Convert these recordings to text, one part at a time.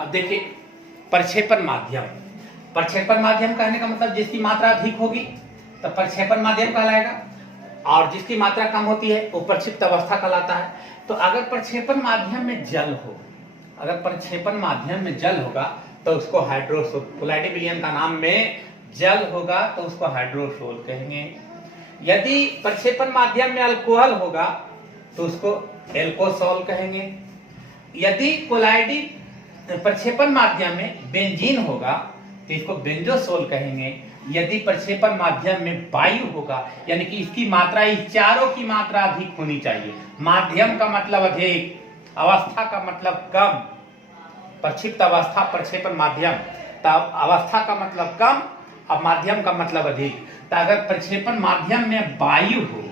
अब देखिए प्रक्षेपण माध्यम, प्रक्षेपण माध्यम कहने का मतलब जिसकी मात्रा अधिक होगी तो प्रक्षेपण माध्यम कहलाएगा, और जिसकी मात्रा कम होती है वो प्रक्षिप्त अवस्था कहलाता है। तो अगर प्रक्षेपण माध्यम में जल हो, अगर प्रक्षेपण माध्यम में जल होगा तो उसको हाइड्रोसोल, कोलाइडी विलयन का नाम में जल होगा तो उसको हाइड्रोसोल कहेंगे। यदि प्रक्षेपण माध्यम में अल्कोहल होगा तो उसको एल्कोसोल कहेंगे। यदि कोलाइडी प्रक्षेपण माध्यम में बेंजीन होगा तो इसको बेंजोसोल कहेंगे। यदि प्रक्षेपण माध्यम में वायु होगा, यानी कि इसकी मात्रा, इस चारों की मात्रा अधिक होनी चाहिए। माध्यम का मतलब अधिक, अवस्था का मतलब कम, प्रक्षिप्त अवस्था प्रक्षेपण माध्यम, तब अवस्था का मतलब कम और माध्यम का मतलब अधिक। तो अगर प्रक्षेपण माध्यम में वायु हो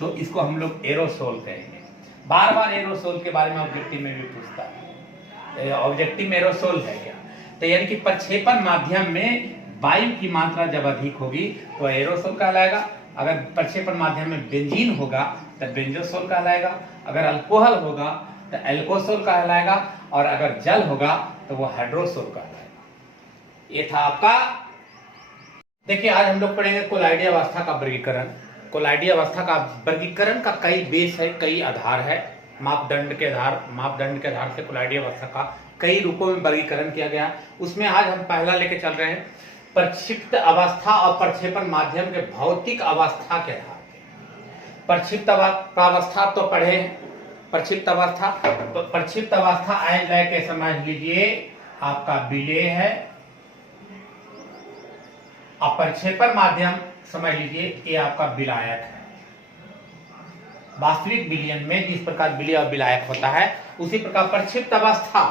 तो इसको हम लोग एरोसोल कहेंगे। बार बार एरोसोल के बारे में ऑब्जेक्टिव में भी पूछता है, ऑब्जेक्टिव एरोसोल है क्या? तो यानी कि प्रक्षेपण माध्यम में वायु की मात्रा जब अधिक होगी तो एरोसोल कहलाएगा। अगर प्रक्षेपण माध्यम में बेंजीन होगा तो बेंजोसोल कहलाएगा। अगर अल्कोहल होगा तो एल्कोसोल कहलाएगा, और अगर जल होगा तो वो हाइड्रोसोल कहलाएगा। ये था आपका। देखिए आज हम लोग पढ़ेंगे कोलाइडी अवस्था का वर्गीकरण। कोलाइडी अवस्था का वर्गीकरण का कई बेस है, कई आधार है, मापदंड के आधार से कोलाइडी अवस्था का कई रूपों में वर्गीकरण किया गया। उसमें आज हम पहला लेके चल रहे हैं प्रक्षिप्त अवस्था और प्रक्षेपण माध्यम के भौतिक अवस्था के आधार पे। प्रक्षिप्त अवस्था तो पढ़े हैं, प्रक्षिप्त अवस्था आज लेके समझ लीजिए आपका विलेय है, और प्रक्षेपण माध्यम समझ लीजिए ये आपका विलायक है। वास्तविक विलयन में जिस प्रकार विलेय और विलायक होता है उसी प्रकार प्रक्षिप्त अवस्था,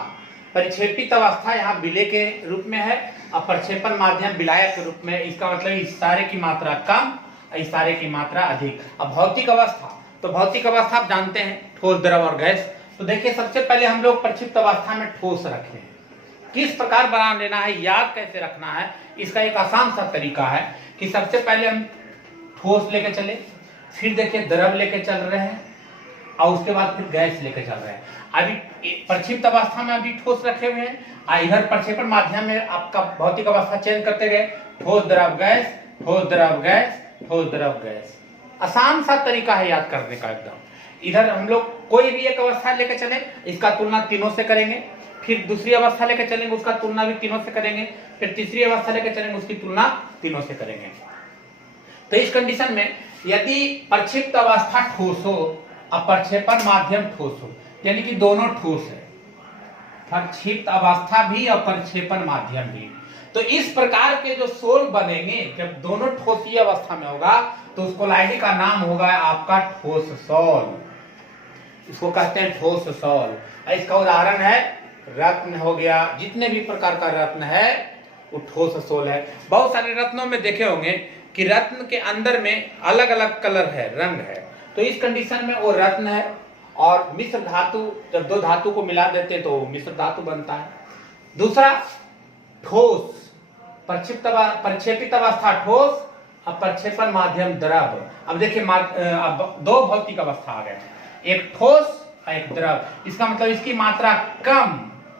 प्रक्षेपित अवस्था यहाँ विलेय के रूप में है और प्रक्षेपण माध्यम विलायक के रूप में। इसका मतलब इस सारे की मात्रा कम, इस सारे की मात्रा अधिक। अब भौतिक अवस्था, तो भौतिक अवस्था आप जानते हैं ठोस, द्रव और गैस। तो देखिए सबसे पहले हम लोग प्रक्षिप्त अवस्था में ठोस रखे हैं। किस प्रकार बना लेना है, याद कैसे रखना है, इसका एक आसान सा तरीका है कि सबसे पहले हम ठोस लेके चले, फिर देखिए द्रव लेके चल रहे हैं, और उसके बाद फिर गैस लेके चल रहे हैं। अभी प्रक्षिप्त अवस्था में अभी ठोस रखे हुए हैं, इधर प्रक्षेपण माध्यम में आपका भौतिक अवस्था चेंज करते गए, ठोस द्रव गैस, ठोस द्रव गैस, ठोस द्रव गैस। आसान सा तरीका है याद करने का एकदम। इधर हम लोग कोई भी एक अवस्था लेके चले, इसका तुलना तीनों से करेंगे, फिर दूसरी अवस्था लेके चलेंगे, उसका तुलना भी तीनों से करेंगे, फिर तीसरी अवस्था लेके चलेंगे, उसकी तुलना तीनों से करेंगे। तो इस कंडीशन में यदि प्रक्षिप्त अवस्था ठोस हो और प्रक्षेपण माध्यम ठोस हो, यानी कि दोनों ठोस है, प्रक्षिप्त अवस्था भी और प्रक्षेपण माध्यम भी, तो इस प्रकार के जो सोल बनेंगे जब दोनों ठोसी अवस्था में होगा तो उस कोलाइडी का नाम होगा आपका ठोस सोल। इसको कहते हैं ठोस सोल। इसका उदाहरण है रत्न हो गया, जितने भी प्रकार का रत्न है वो ठोस सोल है। बहुत सारे रत्नों में देखे होंगे कि रत्न के अंदर में अलग अलग कलर है, रंग है, तो इस कंडीशन में वो रत्न है। और मिश्र धातु, जब दो धातु को मिला देते हैं तो मिश्र धातु बनता है। दूसरा ठोस, प्रक्षेपित अवस्था ठोस और प्रक्षेपण माध्यम द्रव। अब देखिए अब दो भौतिक अवस्था आ गए, एक ठोस और एक द्रव। इसका मतलब इसकी मात्रा कम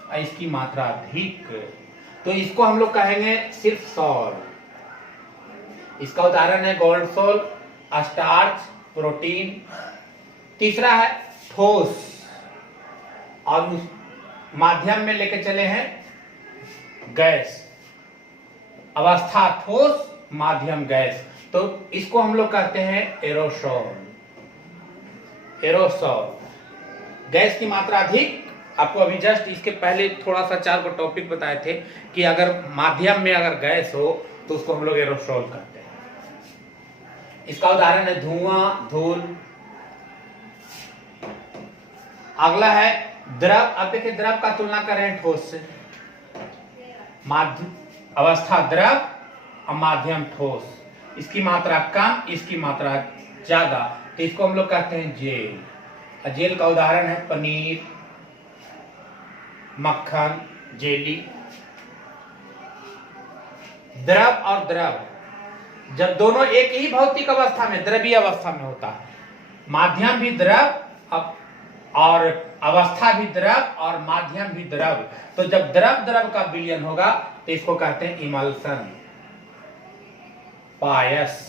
और इसकी मात्रा अधिक, तो इसको हम लोग कहेंगे सिर्फ सोल। इसका उदाहरण है गोल्ड सोल, स्टार्च, प्रोटीन। तीसरा है ठोस, और माध्यम में लेके चले हैं गैस। अवस्था ठोस, माध्यम गैस, तो इसको हम लोग कहते हैं एरोसोल। एरोसोल गैस की मात्रा अधिक। आपको अभी जस्ट इसके पहले थोड़ा सा 4 को टॉपिक बताए थे कि अगर माध्यम में अगर गैस हो तो उसको हम लोग एरोसोल कहते हैं। इसका उदाहरण है धुआं, धूल। अगला है द्रव। अब देखिए द्रव का तुलना कर रहे हैं ठोस से। अवस्था द्रव और माध्यम ठोस, इसकी मात्रा कम, इसकी मात्रा ज्यादा, तो इसको हम लोग कहते हैं जेल। जेल का उदाहरण है पनीर, मक्खन, जेली। द्रव और द्रव जब दोनों एक ही भौतिक अवस्था में, द्रवीय अवस्था में होता है, माध्यम भी द्रव और अवस्था भी द्रव और माध्यम भी द्रव। तो जब द्रव द्रव का विलयन होगा तो इसको कहते हैं इमल्सन, पायस।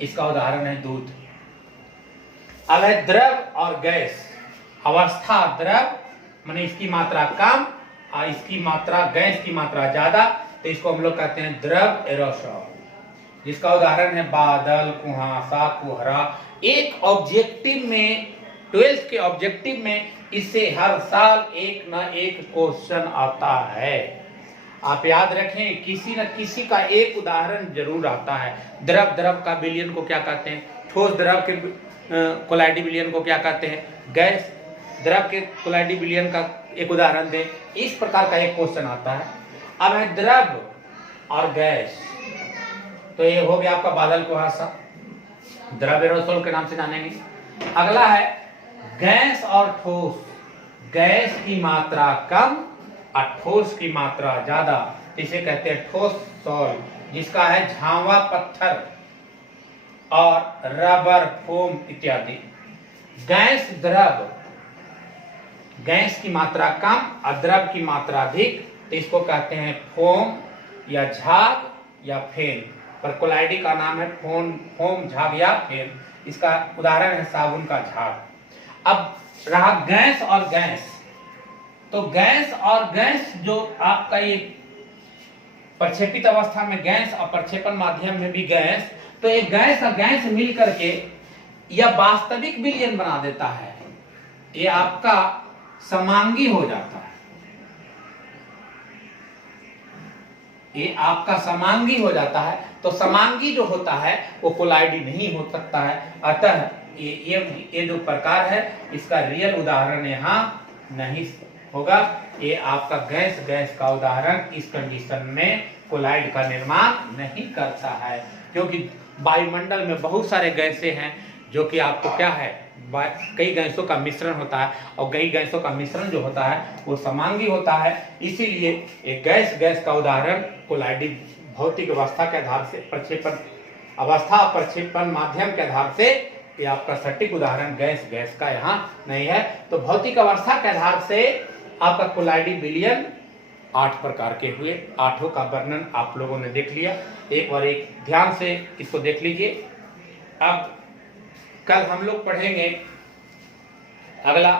इसका उदाहरण है दूध। अब है द्रव और गैस। अवस्था द्रव माने इसकी मात्रा कम और इसकी मात्रा, गैस की मात्रा ज्यादा, तो इसको हम लोग कहते हैं द्रव एरोसॉल। जिसका उदाहरण है बादल, कुहासा, कोहरा। एक ऑब्जेक्टिव में, 12th के ऑब्जेक्टिव में इससे हर साल एक न एक क्वेश्चन आता है। आप याद रखें, किसी न किसी का एक उदाहरण जरूर आता है। द्रव द्रव का विलयन को क्या कहते हैं, ठोस द्रव के कोलाइडी विलयन को क्या कहते हैं, गैस द्रव के कोलाइडी विलयन का एक उदाहरण दें। इस प्रकार का एक क्वेश्चन आता है। अब है द्रव और गैस, तो ये हो गया आपका बादल, कुहासा, द्रव एरोसोल के नाम से जानेंगे। अगला है गैस और ठोस। गैस की मात्रा कम और ठोस की मात्रा ज्यादा, इसे कहते हैं ठोस सॉल। जिसका है झावा पत्थर और रबर, फोम इत्यादि। गैस द्रव, गैस की मात्रा कम और द्रव की मात्रा अधिक, तो इसको कहते हैं फोम या झाग या फेन। पर कोलाइडी का नाम है फोम, झाग या फेन। इसका उदाहरण है साबुन का झाग। अब रहा गैस और गैस। तो गैस और गैस जो आपका ये प्रक्षेपित अवस्था में गैस और प्रक्षेपण माध्यम में भी गैस, तो ये गैस और गैस मिल करके यह वास्तविक विलयन बना देता है। ये आपका समांगी हो जाता है। ये आपका समांगी हो जाता है। तो समांगी जो होता है वो कोलाइडी नहीं हो सकता है। अतः ये जो प्रकार है इसका रियल उदाहरण यहाँ नहीं होगा। ये आपका गैस गैस का उदाहरण इस कंडीशन में कोलाइड का निर्माण नहीं करता है, क्योंकि वायुमंडल में बहुत सारे गैसें हैं जो कि आपको क्या है, कई गैसों का मिश्रण होता है और कई गैसों का मिश्रण जो होता है वो समांगी होता है। इसीलिए एक गैस गैस का उदाहरण कोलाइडी भौतिक अवस्था के आधार से, प्रक्षेपण अवस्था प्रक्षेपण माध्यम के आधार से ये आपका सटीक उदाहरण गैस गैस का यहाँ नहीं है। तो भौतिक अवस्था के आधार से आपका कोलाइडी विलयन 8 प्रकार के हुए। 8 का वर्णन आप लोगों ने देख लिया। एक बार एक ध्यान से इसको देख लीजिए। अब कल हम लोग पढ़ेंगे अगला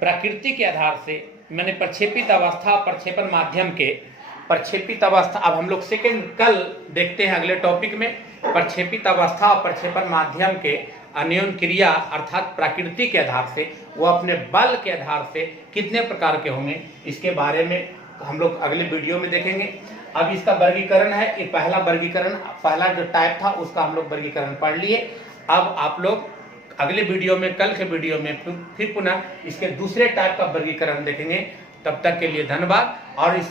प्रकृति के आधार से, मैंने प्रक्षेपित अवस्था प्रक्षेपण माध्यम के प्रक्षेपित अवस्था। अब हम लोग सेकेंड कल देखते हैं अगले टॉपिक में प्रक्षेपित अवस्था और प्रक्षेपण माध्यम के अन्योन क्रिया अर्थात प्रकृति के आधार से, वो अपने बल के आधार से कितने प्रकार के होंगे, इसके बारे में हम लोग अगले वीडियो में देखेंगे। अब इसका वर्गीकरण है, ये पहला वर्गीकरण, पहला जो टाइप था उसका हम लोग वर्गीकरण पढ़ लिए। अब आप लोग अगले वीडियो में, कल के वीडियो में फिर पुनः इसके दूसरे टाइप का वर्गीकरण देखेंगे। तब तक के लिए धन्यवाद। और इस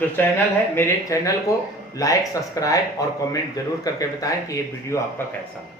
जो चैनल है, मेरे चैनल को लाइक, सब्सक्राइब और कमेंट जरूर करके बताएं कि ये वीडियो आपका कैसा है।